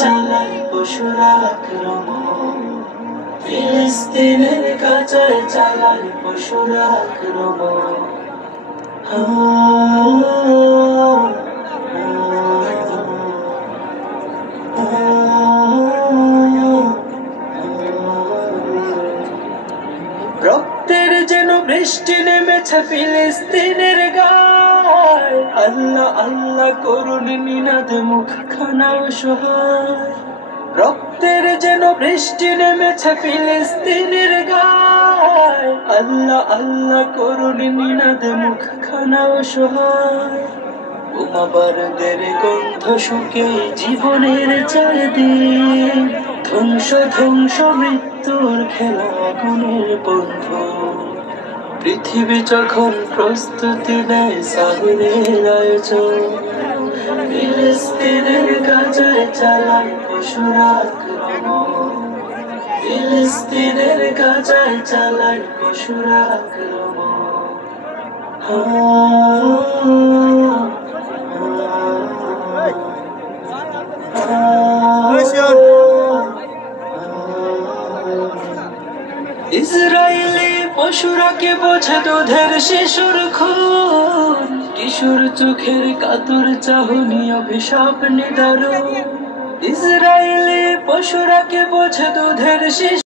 চালায় পশুরা আক্রমণ, ফিলিস্তিনের গাজায় চালায় পশুরা আক্রমণ। রক্তের যেন বৃষ্টি নেমেছে ফিলিস্তিনের গায়, আল্লাহ আল্লাহ করুন নিনাদ মুখখানা অসহায়। রক্তের যেন বৃষ্টি নেমেছে ফিলিস্তিনের গায়, আল্লাহ আল্লাহ করুন নিনাদ মুখখানা অসহায়। বোমাবারুদের গন্ধ শুকে জীবনের চারদিন, ধ্বংস ধ্বংস মৃত্যুর খেলা আগুনের বন্ধু। পৃথিবী যখন প্রস্তুতি নেয় সাহিরের আয়োজন, ফিলিস্তিনের গাজায় চালায় পশুরা আক্রমণ, ফিলিস্তিনের গাজায় চালায় পশুরা আক্রমণ। ইসরায়েলি পশুরাকে বোঝে দুধের শিশুর খুন, কিশোর চোখের কাতর চাহনি অভিশাপ নিদারুণ। ইসরায়েলি পশুরাকে বোঝে দুধের শিশু।